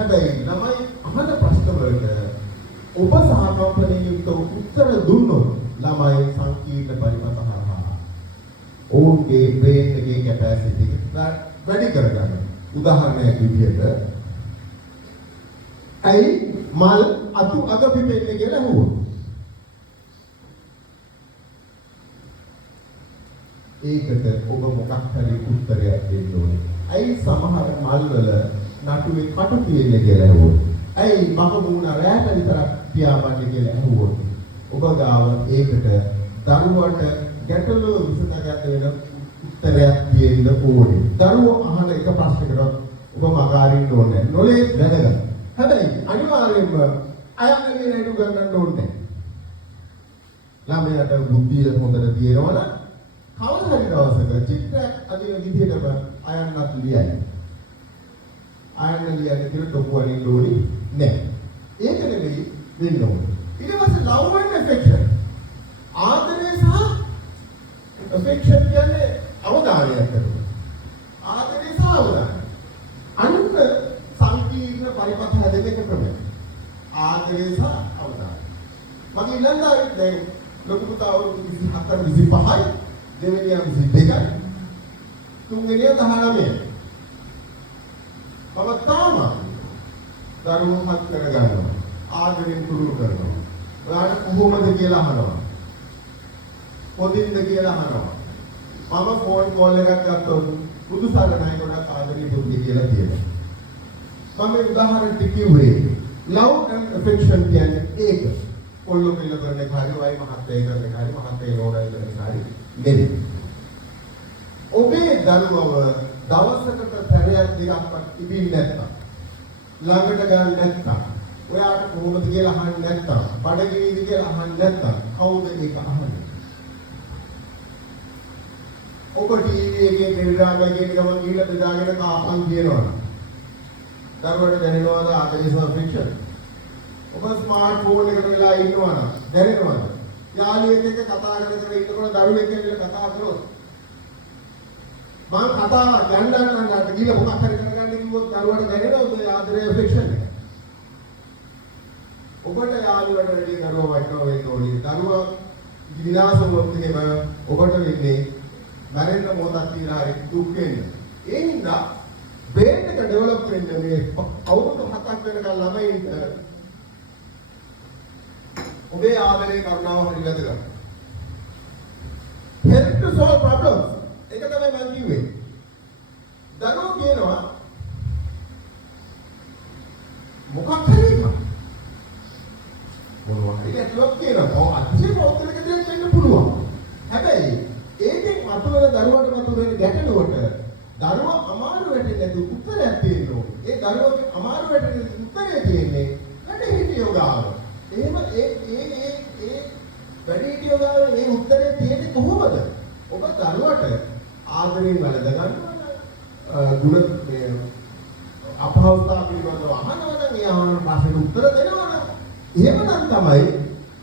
හැබැයි ළමයි අහන ප්‍රශ්න වලට ඔබ සහකම්පනයෙන් යුක්ත උත්තර දුන්නොත් ළමයි සංකීර්ණ පරිමත හරහා ඔවුන්ගේ බ්‍රේන් එකේ කැපැසිටි එක වැඩි කරගන්න. උදාහරණයක් විදිහට ඇයි මල් අතු අග පිපෙන්නේ කියලා අහුවොත් ඒකට ඔබ මොකක් හරි උත්තරයක් දෙන්න ඕනේ. ඇයි සමහර මල් වල නටුවේ කටු තියෙන්නේ කියලා අහුවොත්. ඇයි මග මූණ රැට විතරක් පියාඹන්නේ කියලා අහුවොත්. ඔබ ගාව ඒකට දරුවට ගැටලුව විසඳගන්න වෙන උත්තරයක් දෙන්න ඕනේ. දරුවෝ අහන එක ප්‍රශ්නයකට ඔබ මග අරින්න ඕනේ. නොලේ දැනගන්න. හැබැයි අනිවාර්යයෙන්ම අයංගලේ නේතු ගන්නන්න ඕනේ. ළමයාට බුද්ධිය හොඳට තියෙනවනම් කවදා හරි දවසක චිත්‍රයක් අදින විදිහටම අයන්නත් ලියයි. අයන්න ලියන්නේ කියලා තොපු වලින් ඕනේ නැහැ. ඒක නෙවෙයි වෙන්න ඕනේ. ඊට පස්සේ love and affection. ආදරය සහ affection කියන්නේ අවධානයක් කරනවා. ආදරය සහ අවධානය. අනුක සංකීර්ණ පරිපත හැදෙන එක ක්‍රමයක්. ආදරය සහ අවධානය. මගේ ඊළඟට දැන් ලොකු පුතා 24 25යි දෙවෙනියා 22යි තුන්වෙනියා 19යි. මම තාම දරුවෝ හත් කරගන්නවා. ආදරෙන් පුරුදු කරනවා. ඔයාලට කොහොමද කියලා අහනවා. කොදින්ද කියලා අහනවා. මම ෆෝන් කෝල් එකක් ගත්තොත් බුදු සරණයි ගොඩක් ආදරේ බුද්ධි කියලා කියනවා. මම උදාහරණ ටික කිව්වේ love and affection කියන්නේ ඒක. කොල්ලෝ පිළ කරන එක හරි වයි මහත්ය කරන එක හරි මහත්ය නෝරයි කරන එක හරි නෙමෙයි. ඔබේ දරුවව දවසකට පැයක් දෙකක්වත් ඉබින් නැත්තම් ළඟට ගන්න නැත්තම් ඔයාට කොහොමද කියලා අහන්නේ නැත්තම් බඩගිනිද කියලා අහන්නේ නැත්තම් කවුද ඒක අහන්නේ? ඔබ ටීවී එකේ ටෙලිග්‍රෑම් එකේ ගමන් ගිහලා බෙදාගෙන කාපන් කියනවනේ. දරුවට දැනෙනවද ආදරේ සහ ෆ්‍රික්ෂන්? ඔබ ස්මාර්ට් ෆෝන් එකට වෙලා ඉන්නවනම් දැනෙනවද? යාළුවෙක් එක්ක කතා කරගෙන ඉන්නකොට දරුවෙක් එක්ක කතා කරොත් මම කතාවක් ගන්නන්නට ගිහලා මොකක් හරි කරගන්න කිව්වොත් දරුවට දැනෙනවද ආදරේ ෆ්‍රික්ෂන් එක? ඔබට යාළුවට වැඩි දරුවා වටනවා වෙන්න ඕනේ. දරුවා විනාශ වුණොත් එහෙම ඔබට වෙන්නේ මරෙන්න මොහොතක් තියලා හරි දුක් වෙන්න. ඒ හින්දා බ්‍රේන් එක ඩෙවලොප් වෙන්න මේ අවුරුදු 7ක් වෙනකන් ළමයින්ට ඔබේ ආදරේ කරුණාව හරි වැදගත්. help to solve problems. ඒක තමයි මම කිව්වේ. දරුවෝ කියනවා මොකක් හරි මොනවා හරි ගැටලුවක් කියනවා. ඔව් අතිශය ප්‍රවෘත්තියක දෙයක් වෙන්න පුළුවන්. හැබැයි ඒකෙන් මතුවෙන දරුවට මතුවෙන ගැටලුවට දරුවා අමාරු වෙන්නේ නැති උත්තරයක් තියෙන්න ඕනේ. ඒ දරුවගේ අමාරු වෙන්නේ උත්තරය තියෙන්නේ වැඩිහිටියෝ ගාව. එහෙම ඒ වැඩිහිටියෝ ගාව මේ උත්තරේ තියෙන්නේ කොහොමද? ඔබ දරුවට ආදරෙන් වැළඳ ගන්නවා ගුණ මේ අපහසුතාව පිළිබඳව අහනවා නම් ඒ අහන ප්‍රශ්නෙට උත්තර දෙනවා නම් එහෙමනම් තමයි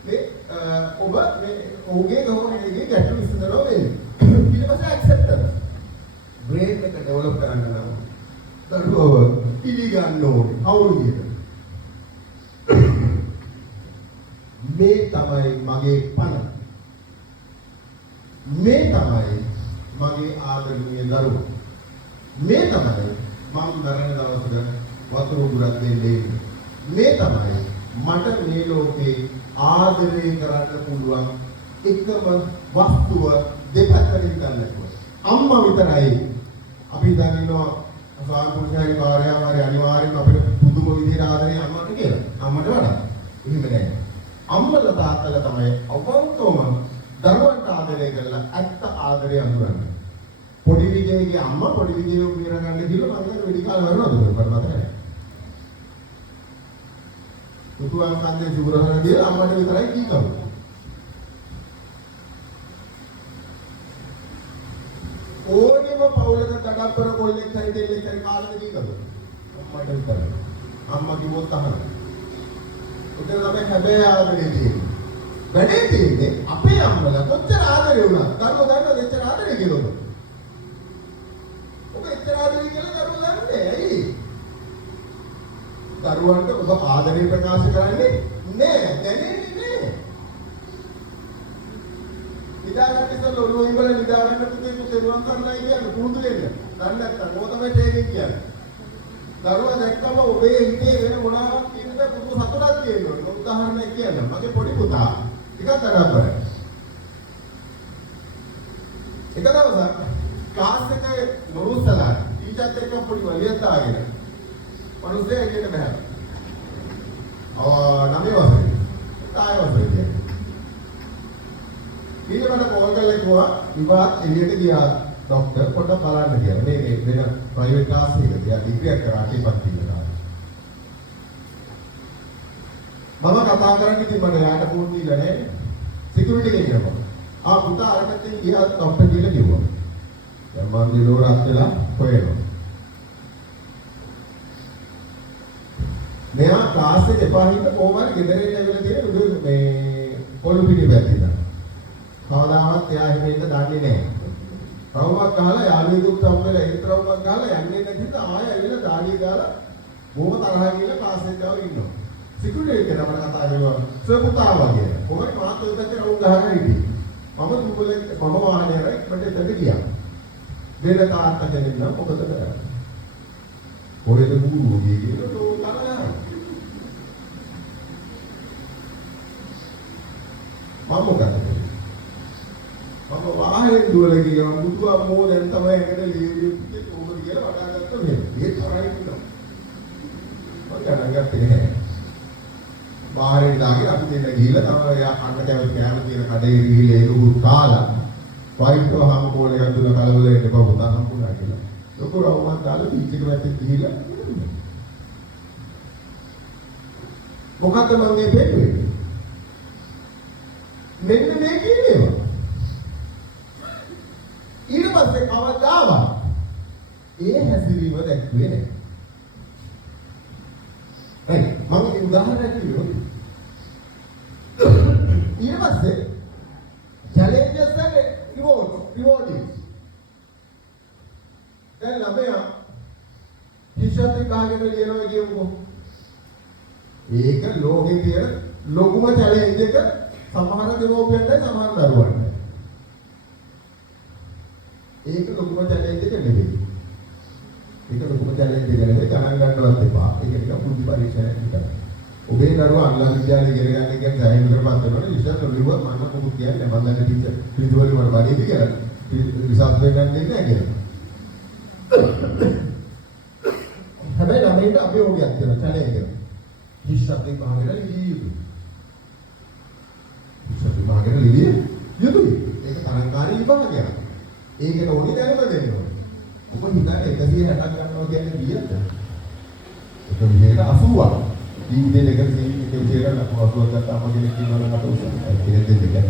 මේ ඔබ මේ ඔහුගේ ගෞරවයේ ගැටලු විසඳනවා වෙන්නේ. ඊට පස්සේ acceptance brain එක develop කරන්න නම් දරුවව පිළිගන්න ඕනේ. කවුරු කියද? මේ තමයි මගේ පණ. මේ තමයි මගේ ආදරණීය දරුවා. මේ තමයි මම මරණ දවසක වතුර උගුරක් දෙන්නේ. මේ තමයි මට මේ ලෝකේ ආදරය කරන්න පුළුවන් එකම වස්තුව දෙපැත්තකින් ගන්නකොට. අම්මා විතරයි අපි දන්නවා සාම්පූර්ණයි භාර්යාවරි අනිවාර්යයෙන්ම අපිට පුදුම විදිහට ආදරේ අම්මට කියලා. අම්මට වඩා. එහෙම නෑ. අම්මලා තාත්තලා තමයි අවබෝධවම දරුවන්ට ආදරය කරලා ඇත්ත ආදරය අඳුරන්නේ. පොඩි විජයගේ අම්මා පොඩි විජයව පිර ගන්න කියලා මම හිතන්නේ වෙඩි කාලේ වරනවද කියලා මට නැහැ. පුතුන් කන්දේ සිවුරහන දිලා අම්මට විතරයි කීකව. ඕනෙම පවුලක දඩබ්බර කොල්ලෙක් හරි දෙල්ලෙක් හරි කාලෙක කීකව. අම්මට විතරයි. අම්මා කිව්වොත් අහනවා. උදේ ළමයි හැබැයි ආදරේ තියෙන්නේ. වැඩේ තියෙන්නේ අපේ අම්මලා කොච්චර ආදරේ වුණා. දරුවෝ දන්නවද එච්චර ආදරේ කියලා ඔබ? ඔබ එච්චර ආදරේ කියලා දරුවෝ දන්නේ ඇයි? දරුවන්ට ඔබ ආදරය ප්‍රකාශ කරන්නේ නෑ. දැනෙන්නේ නෑ. නිදාගන්න ඉස්සෙල්ලා ඔළුව ඉඹල නිදාගන්න පුතේ දුවන් කරන්නයි කියන්නේ පුරුදු වෙන්න. දන්නේ නැත්නම් ඕක තමයි ට්‍රේනින් කියන්නේ. දරුවා දැක්කම ඔබේ හිතේ වෙන මොනවාක් කියනද පුදු සතුටක් තියෙනවා. උදාහරණයක් කියන්න. මගේ පොඩි පුතා ටිකක් තරබරයි. එක දවසක් ක්ලාස් එකේ නොරුස්සලා ටීචර්ත් එක්ක පොඩි වලියක් දාගෙන මනුස්සයෙක් එළියට බහැලා. නමේ වසරේ. තාය වසරේ. ඊට මට කෝල් කරලා කිව්වා ඉවත් එළියට ගියා ડોක්ටර් පොඩ්ඩක් බලන්න කියලා. මේ වෙන ප්‍රයිවට් ක්ලාස් එකක තියා ඩිග්‍රියක් කරා ටිපත් කියලා. මම කතා කරන්නේ ඉතින් මට යාට ෆෝන් දීලා නැහැ. සිකියුරිටි කෙනෙක්ව. පුතා අරකට ගියා ડોක්ටර් කියලා කිව්වා. දැන් මම දිනෝ රත් වෙලා හොයනවා. මෙයා ක්ලාස් එකේ එපා හිට කොහොමද ගෙදරින් ඇවිල්ලා තියෙන උදේ මේ පොළු පිටේ වැටිලා. කවදාවත් එයා එහෙම ඉන්න දන්නේ නැහැ. රවුමක් ගහලා යාළුවෙකුත් හම්බෙලා ඒත් රවුමක් ගහලා යන්නේ නැති හින්දා ආයෙ ඇවිල්ලා දාඩිය ගාලා බොහොම තරහ ගිහලා ක්ලාස් එකට ගාව ඉන්නවා. සිකියුරිටි කෙනා මට කතා කරනවා සර් පුතා වගේ. කොහොමද මාත් ඔය පැත්තේ රවුම් ගහගෙන හිටියේ. මම දුබලෙක් මම වාහනේ රැක් මට එතන ගියා. වෙන තාත්තා කෙනෙක් නම් මොකද කරන්නේ? කොහෙද ගුරු ගියේ කියලා තෝ තරහයි. මම මොකද කරන්නේ? මම වාහනේ දුවලා ගියා මුතු අම්මෝ දැන් තමයි එකට ලියුවේ ඕක කියලා වඩා ගත්ත මේ. ඒ තරයි ඉන්නවා. මම ගණන් ගත්තේ නැහැ. වාහනේ දාගෙන අපි දෙන්න ගිහිල්ලා තමයි යා අන්න කැමති කෑම තියෙන කඩේ ගිහිල්ලා ඒක උරු කාලා වයිට්ව හම කෝල් එකක් දුන්න කලබල වෙන්න එපා පුතා හම්බුනා කියලා. ලොකු රවුමක් දාලා බීච් එක පැත්තේ ගිහිල්ලා මොකද්ද මම මේ පෙන්නේ? මෙන්න මේ කියන්නේ. ඊට පස්සේ කවදාවත් ඒ හැසිරීම දැක්ුවේ නැහැ. මම උදාහරණයක් කිව්වොත් ඊට පස්සේ challenges and rewards දැන් ළමයා ටීචර්ත් කාගෙන ලියනවා කියමුකෝ. ඒක ලෝකේ තියෙන ලොකුම challenge එක සමහර දෙමෝපියන්ට සමහර දරුවන්ට. ඒක ලොකුම challenge එක නෙවෙයි. ඒක ලොකුම challenge එක නෙවෙයි ගණන් ගන්නවත් එපා. ඒක නිකන් පුංචි පරීක්ෂණයක් විතරයි. ඔබේ දරුවා අන්ලා විද්‍යාලේ ඉගෙන ගන්න කියන සෑහෙන විතරපත් වෙනවනේ ඉස්සර ලිව්වත් මම මොකුත් කියන්නේ නැහැ. මම දැන් ටීචර් පිළිතුරු වල බඩේදී කියලා රිසර්ච් වෙන්න දෙන්නේ නැහැ කියලා. හැබැයි ළමයින්ට අභියෝගයක් තියෙනවා challenge එක. හිස්සත්ෙන් පහගෙන ලිවිය යුතුයි. හිස්සත්ෙන් පහගෙන ලිවිය යුතුයි. ඒක තරංකාරී විභාගයක්. ඒකට ඕනි දැනුම දෙන්න ඕනේ. ඔබ හිතන්නේ 160ක් ගන්නවා කියන්නේ කීයද? ඒක විදිහට 80ක්. ජීවිතේ දෙක තියෙන එක විදිහට ලකුණු 80ක් ගත්තාම කෙනෙක් කියනවා නම් අත උසයි. ඒක දෙයක්.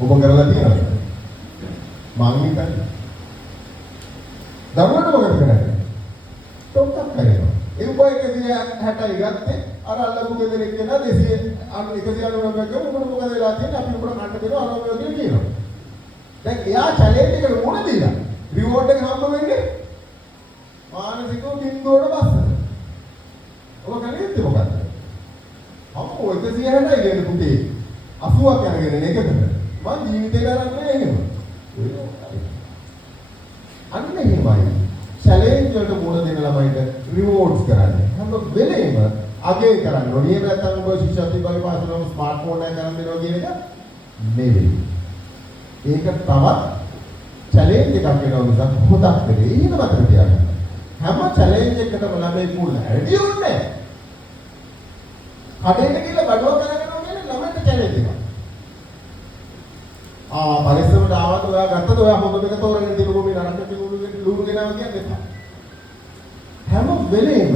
ඔබ කරලා තියෙනවද? මම හිතන්නේ. දරුවන්ට මොකද කරන්නේ? තොක්කක් කරනවා. ඒ උඹ 160යි ගත්තේ අර අල්ලපු ගෙදරේ කියලා 199ක් ගම උඹට මොකද වෙලා තියෙන්නේ? අපි උඹට කන්න දෙනවා අර ඔය කියලා කියනවා. දැන් එයා චැලෙන්ජ් එකට මුණ දීලා රිවෝඩ් එක හම්බ වෙන්නේ මානසිකව බින්දුවට බස්සන. ඔබ කන්නේ මොකක්ද? අම්මෝ 160යි ගේන පුතේ 80ක් අරගෙන එකකට. මං ජීවිතේ කරන්නේ එහෙම. අන්න එහෙමයි. චැලෙන්ජ් වලට මුණ දෙන ළමයිට රිවෝඩ්ස් කරන්නේ. හැම වෙලේම අගේ කරන්න ඕනේ. ඒ නැත්තම් ඔබ ශිෂ්‍යත්වයේ බලය පාසලම ස්මාර්ට්ෆෝන් එක ගන්න දෙනවා කියන එක නෙවෙයි. ඒක තවත් චැලෙන්ජ් එකක් වෙනවා නිසා හොදක් වෙන්නේ. ඒක මතක තියාගන්න. හැම චැලෙන්ජ් එකකටම ළමයි මුණ ඇරියුන්නේ. කඩේට ගිහලා බඩුවක් කරගෙන ඕනේ ළමයිට චැලෙන්ජ් එකක්. පරිස්සමට ආවද ඔයා ගත්තද ඔයා හොඳ එක තෝරගෙන දිනුගොම නරක ලුණු ගෙනාව කියන්නේ එපා. හැම වෙලේම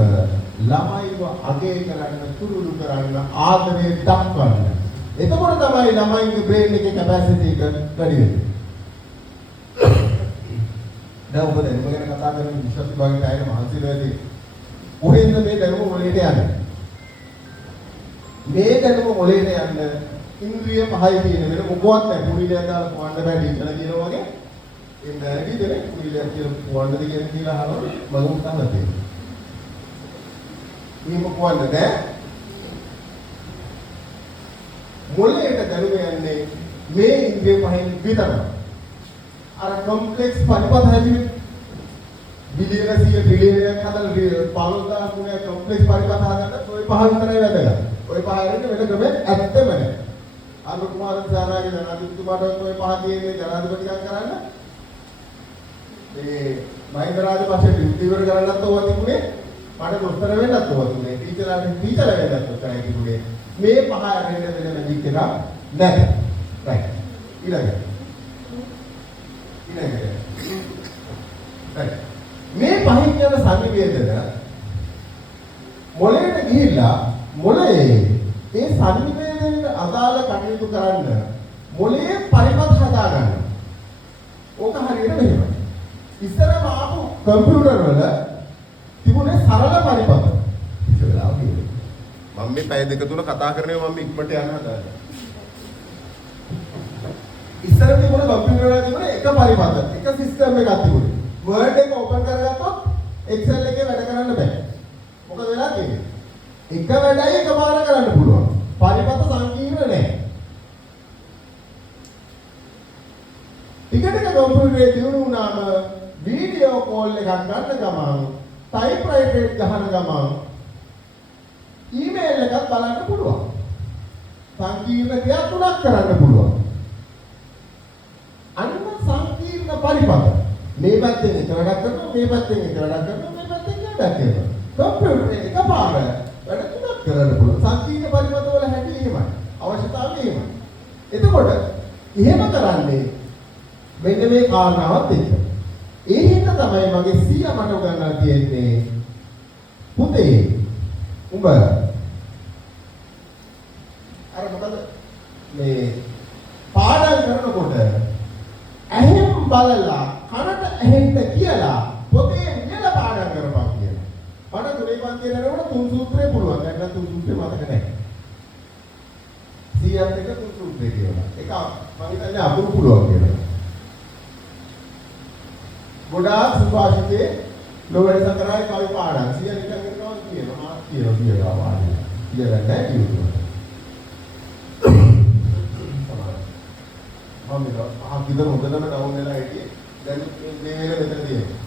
ළමයිව අගේ කරන්න, තුරුළු කරන්න, ආදරේ දක්වන්න. එතකොට තමයි ළමයිගේ බ්‍රේන් එකේ කැපැසිටි එක වැඩි වෙන්නේ. දැන් ඔබ දැන් මම කතා කරන විශ්වාස විභාගයට ආයෙත් මහන්සි වෙලාදී කොහෙන්ද මේ දැනුම මොලේට යන්නේ? මේ දැනුම මොලේට යන්න ඉන්ද්‍රිය පහයි තියෙන වෙන මොකවත් නැහැ. පුරිලයක් දාලා පොවන්න බෑ කියලා කියනවා වගේ ඒ මෑගි දෙනෙක් කුලියක් කියලා වන්නද කියලා අහනවා මම උත්තර දෙනවා. මේ මොකවද නෑ? මොළයට දැනුම යන්නේ මේ ඉන්ද්‍රිය පහෙන් විතරයි. අර කොම්ප්ලෙක්ස් පරිපත හැදුවේ බිලියන 100 බිලියනයක් හදලා 15000 ගුණයක් කොම්ප්ලෙක්ස් පරිපත හදන්න ඔය පහ විතරයි වැදගත්. ඔය පහ හැරෙන්න වෙන ක්‍රමයක් ඇත්තම නෑ. අනුර කුමාර සානාගේ ජනාධිපතිතුමාට ඔය පහ තියෙන්නේ ජනාධිපතිකම් කරන්න. මේ මහින්ද රාජපක්ෂ ඉවර කරන්නත් ඕවා තිබුණේ. මට දොස්තර වෙන්නත් ඕවා තිබුණේ. ටීචර් වෙන්නත් ඕවා තිබුණේ. මේ පහ හැරෙන්න වෙන මැජික් එකක් නැහැ. රයිට්. ඊළඟට. රයිට්. මේ පහින් යන සංනිවේදන මොළයට ගිහිල්ලා මොළයේ ඒ සංනිවේදනයට අදාළ කටයුතු කරන්න මොළයේ පරිපත හදා ගන්න. ඕක හරියට මෙහෙමයි. ඉස්සරම ආපු කම්පියුටර් වල තිබුණේ සරල පරිපත. ඉස්සරලා ආවේ. මම මේ පැය දෙක තුන කතා කරනවා මම ඉක්මනට යන්න හදන්නේ. ඉස්සර තිබුණ කම්පියුටර් වල තිබුණ එක පරිපත, එක සිස්ටම් එකක් තිබුණේ. Word එක ඕපන් කරගත්තොත් Excel එකේ වැඩ කරන්න බෑ. මොකද වෙලා තියෙන්නේ? එක වැඩයි එකපාර කරන්න පුළුවන්. පරිපත සංකීර්ණ නැහැ. ටික ටික කම්පියුටරේ දියුණු වුණාම වීඩියෝ කෝල් එකක් ගන්න ගමන්, ටයිප්‍රයිටර් එක ගහන ගමන් ඊමේල් එකක් බලන්න පුළුවන්. සංකීර්ණ ක්‍රියා තුනක් කරන්න පුළුවන්. අන්න සංකීර්ණ පරිපත. මේ පැත්තෙන් එක වැඩක් කරනවා, මේ පැත්තෙන් එක වැඩක් කරනවා, මේ පැත්තෙන් එක වැඩක් කරනවා. කම්පියුටරේ එකපාර වැඩ තුනක් කරන්න පුළුවන්. සංකීර්ණ පරිපත වල හැටි එහෙමයි. අවශ්‍යතාවය එහෙමයි. එතකොට එහෙම කරන්නේ මෙන්න මේ කාරණාවත් එක්ක. ඒ හින්දා තමයි මගේ සීයා මට උගන්වන්න තියෙන්නේ පුතේ උඹ අර මොකද මේ පාඩම් කරනකොට ඇහෙන් බලලා කනට ඇහෙන්න කියලා පොතේ ඉඳලා පාඩම් කරපන් කියලා. මට තුනේ පන්තියේ යනකොට තුන් සූත්‍රේ පුළුවන්. නැත්නම් තුන් සූත්‍රේ මතක නැහැ. සීයාත් එක තුන් සූත්‍රේ කියලා. ඒක මම හිතන්නේ අකුරු පුළුවන් කියලා. ගොඩාක් සුභාෂිතේ ලෝවැඩ සතරයි කවි පාඩම්. සිය නිකන් කරනවා කියනවා. මාත් කියනවා වාඩි. කියලා නැහැ කියනවා. මම ආකිද මොකදම ඩවුන් වෙලා හිටියේ. දැන් මේ වෙලෙ මෙතන තියෙනවා.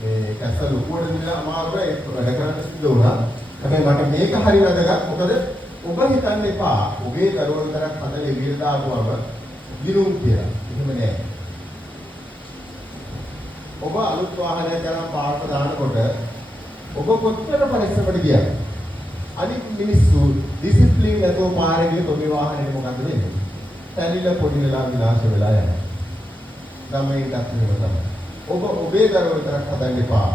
මේ කැස්සල් ලොකුවට දිනලා අමාරුයි ඒක වැඩ කරන්න සිද්ධ වුණා. හැබැයි මට මේක හරි වැදගත්. මොකද ඔබ හිතන්න එපා. ඔබේ දරුවන් තරක් හදලා එළියට දාපුවම දිනුම් කියලා. එහෙම නෑ. ඔබ අලුත් වාහනයක් ගන්න පාරට දානකොට ඔබ කොච්චර පරිස්සමට ගියද? අනිත් මිනිස්සු ඩිසිප්ලින් නැතුව පාරේ ගියොත් ඔබේ වාහනේ මොකද වෙන්නේ? තැලිලා පොඩි වෙලා විනාශ වෙලා යනවා. ළමයින්ට අත්දැකීම තමයි. ඔබ ඔබේ දරුවන්ට හදන්න එපා.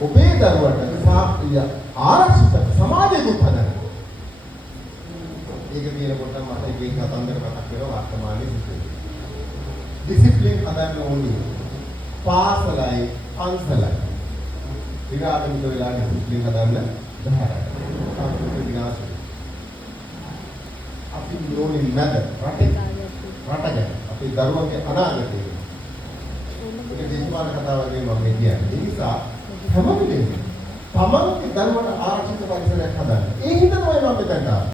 ඔබේ දරුවන්ට ආරක්ෂිත සමාජයකට හදන්න. ඒක කියනකොට මට එකේ කතන්දර මතක් වෙනවා වර්තමානයේ සිදුවෙන. ඩිසිප්ලින් හදන්න ඕනේ. පාසලයි පන්සලයි. ඊගාමින් වෙලා ඩිසිප්ලින් හදන්න බෑ. සංස්කෘතික විනාශය. අපි නෝනේ නැද රටේ අපේ දරුවන්ගේ අනාගතය. ඒක දේශපාලන කතාව වගේ මම කියන්නේ. ඒ නිසා හැම වෙලේම තමන්ගේ දරුවන්ට ආරක්ෂිත පරිසරයක් හදන්න. ඒ හින්දා තමයි මම මෙතනට ආවේ.